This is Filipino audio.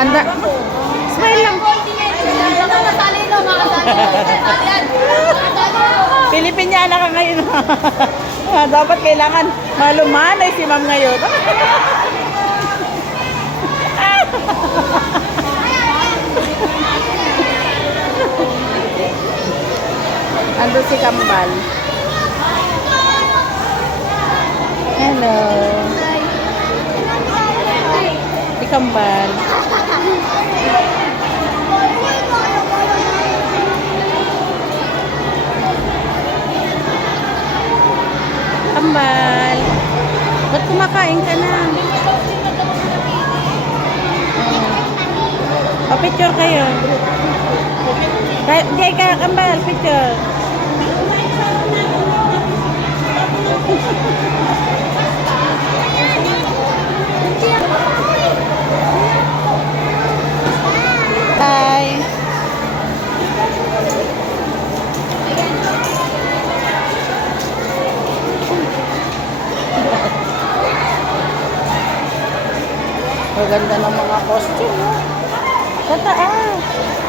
Ganda. Smile lang. Pilipinyana ka ngayon. Dapat kailangan malumanay si ma'am ngayon. Ando si Kambal. Hello. Si Kambal. Kambal. Ba't kumakain ka na? Pa-picture kayo. Hindi ka, Kambal. Picture. Bye. Maganda ng mga costume. Sa taas.